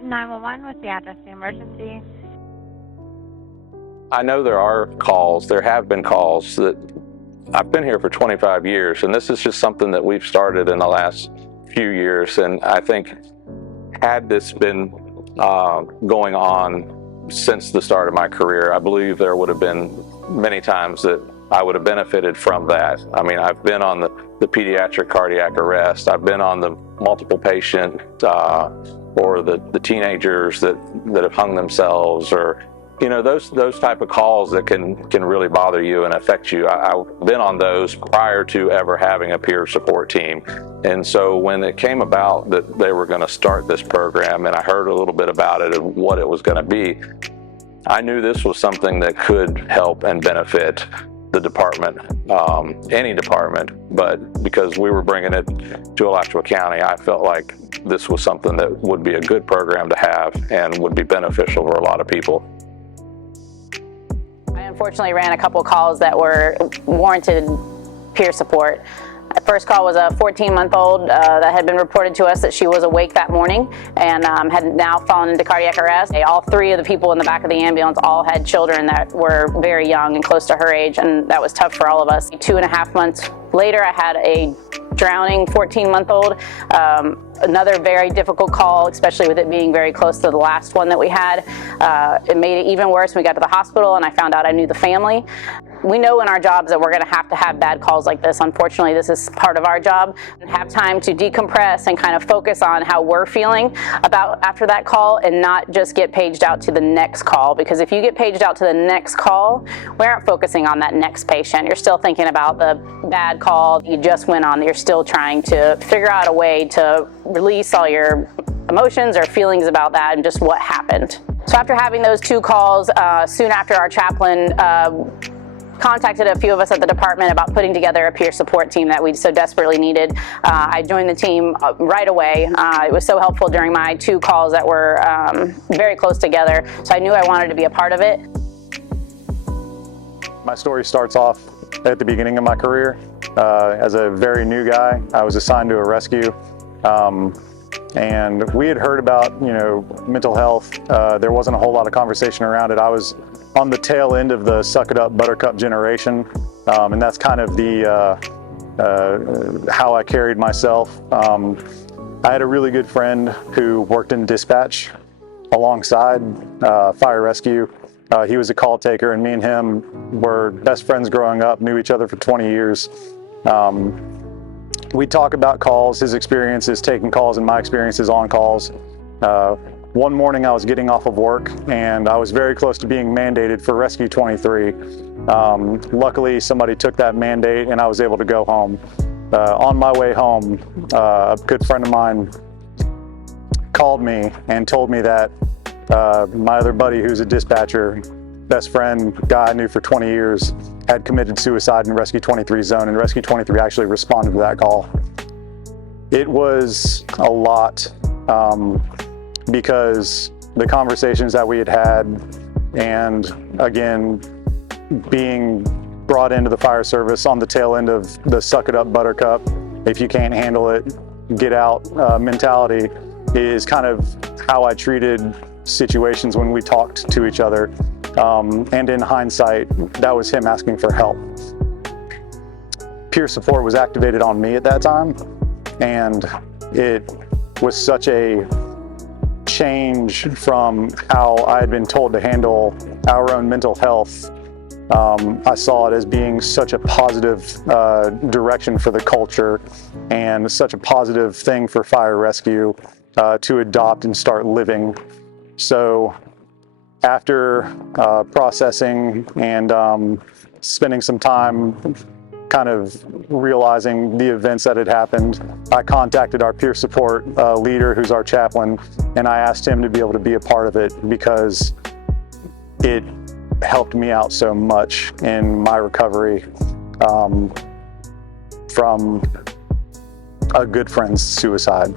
911, what's the address of the emergency? I know there are calls, there have been calls that I've been here for 25 years, and this is just something that we've started in the last few years. And I think had this been going on since the start of my career, I believe there would have been many times that I would have benefited from that. I mean, I've been on the pediatric cardiac arrest, I've been on the multiple patient or the teenagers that have hung themselves, or those type of calls that can really bother you and affect you. I've been on those prior to ever having a peer support team. And so when it came about that they were going to start this program, and I heard a little bit about it and what it was going to be, I knew this was something that could help and benefit the department, any department, but because we were bringing it to Alachua County, I felt like this was something that would be a good program to have and would be beneficial for a lot of people. I unfortunately ran a couple calls that were warranted peer support. The first call was a 14-month-old that had been reported to us that she was awake that morning and had now fallen into cardiac arrest. All three of the people in the back of the ambulance all had children that were very young and close to her age, and that was tough for all of us. 2.5 months later, I had a drowning 14-month-old. Another very difficult call, especially with it being very close to the last one that we had. It made it even worse when we got to the hospital and I found out I knew the family. We know in our jobs that we're going to have bad calls like this. Unfortunately, this is part of our job. Have time to decompress and kind of focus on how we're feeling about after that call, and not just get paged out to the next call. Because if you get paged out to the next call, we aren't focusing on that next patient. You're still thinking about the bad call you just went on. You're still trying to figure out a way to release all your emotions or feelings about that and just what happened. So after having those two calls, soon after, our chaplain contacted a few of us at the department about putting together a peer support team that we so desperately needed. I joined the team right away. It was so helpful during my two calls that were very close together, so I knew I wanted to be a part of it. My story starts off at the beginning of my career. As a very new guy, I was assigned to a rescue, and we had heard about mental health. There wasn't a whole lot of conversation around it. I was on the tail end of the suck it up buttercup generation, and that's kind of the how I carried myself. I had a really good friend who worked in dispatch alongside fire rescue. He was a call taker, and me and him were best friends growing up, knew each other for 20 years. We talk about calls, his experiences taking calls and my experiences on calls. One morning I was getting off of work and I was very close to being mandated for Rescue 23. Luckily somebody took that mandate and I was able to go home. On my way home, a good friend of mine called me and told me that my other buddy, who's a dispatcher, best friend, guy I knew for 20 years, had committed suicide in Rescue 23's zone, and Rescue 23 actually responded to that call. It was a lot because the conversations that we had had, and again, being brought into the fire service on the tail end of the suck it up buttercup, if you can't handle it, get out mentality, is kind of how I treated situations when we talked to each other. And in hindsight, that was him asking for help. Peer support was activated on me at that time, and it was such a change from how I had been told to handle our own mental health. I saw it as being such a positive direction for the culture and such a positive thing for fire rescue to adopt and start living. So after processing and spending some time kind of realizing the events that had happened, I contacted our peer support leader, who's our chaplain, and I asked him to be able to be a part of it because it helped me out so much in my recovery from a good friend's suicide.